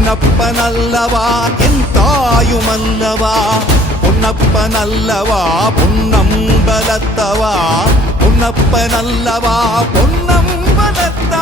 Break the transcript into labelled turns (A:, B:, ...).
A: பொன்னப்பனல்லவா என் தாயும் அல்லவா பொன்னப்பனல்லவா பொன்னம்பலத்தவா பொன்னப்பனல்லவா பொன்னம்பலத்தவா